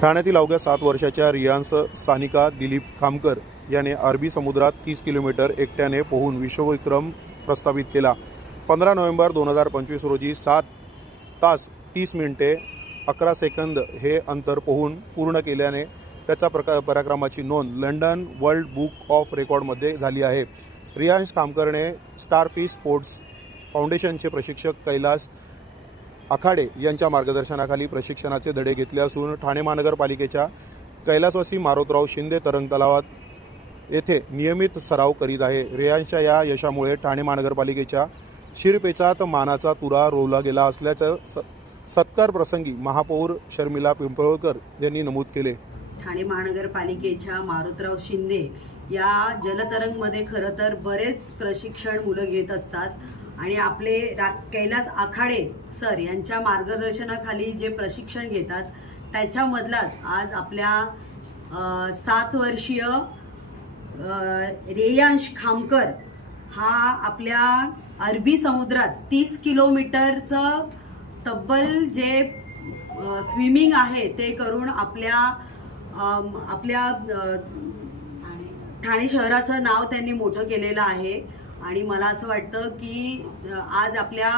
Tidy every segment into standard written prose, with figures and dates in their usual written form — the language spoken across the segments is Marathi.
ठाण्यातील अवघ्या 7 वर्षाच्या रियांश सानिका दिलीप खामकर याने अरबी समुद्रात 30 किलोमीटर एकट्याने पोहून विश्वविक्रम प्रस्थापित केला। 15 नोव्हेंबर 2025 रोजी 7 तास 30 मिनिटे 11 सेकंद हे अंतर पोहून पूर्ण केल्याने त्याच्या पराक्रमाची नोंद लंडन वर्ल्ड बुक ऑफ रेकॉर्डमध्ये झाली आहे। रियांश खामकरने स्टारफिश स्पोर्ट्स फाउंडेशनचे प्रशिक्षक कैलास आखाडे यांच्या मार्गदर्शनाखाली प्रशिक्षणाचे धडे घेतले असून ठाणे महानगरपालिकेच्या कैलासवासी मारोतराव शिंदे तरंग तलावात येथे नियमित सराव करीत आहे। रियांशच्या या यशामुळे ठाणे महानगरपालिकेच्या शिरपेचात मानाचा तुरा रोवला गेला असल्याचं सत्कार प्रसंगी महापौर शर्मिला पिंपळकर यांनी नमूद केले। ठाणे महानगरपालिकेच्या मारोतराव शिंदे या जलतरंगमध्ये खरं तर बरेच प्रशिक्षण मुलं घेत असतात आणि आपले कैलास आखाडे सर यांच्या मार्गदर्शनाखाली जे प्रशिक्षण घेतात त्याच्यामधलाच आज आपल्या 7 वर्षीय रियांश खामकर हा आपल्या अरबी समुद्रात 30 किलोमीटरचं तब्बल जे स्विमिंग आहे ते करून आपल्या ठाणे शहराचं नाव त्यांनी मोठं केलेलं आहे। आणि मला असं वाटतं की आज आपल्या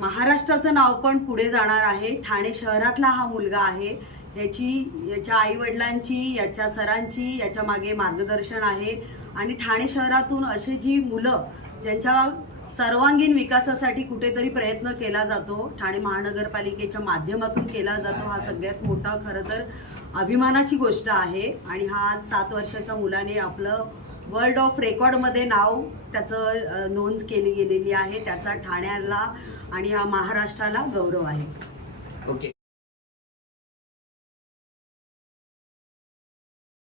महाराष्ट्राचं नाव पण पुढे जाणार आहे। ठाणे शहरातला हा मुलगा आहे, याच्या आईवडिलांची, याच्या सरांची याच्या मागे मार्गदर्शन आहे आणि ठाणे शहरातून अशी जी मुलं ज्यांच्या सर्वांगीण विकासासाठी कुठेतरी प्रयत्न केला जातो, ठाणे महानगरपालिकेच्या माध्यमातून केला जातो, हा सगळ्यात मोठा खरं तर अभिमानाची गोष्ट आहे। आणि हा आज 7 वर्षाच्या मुलाने आपलं वर्ल्ड ऑफ रेकॉर्डमध्ये नाव त्याचं नोंद केली गेलेली आहे। त्याचा ठाण्याला आणि हा महाराष्ट्राला गौरव आहे। ओके।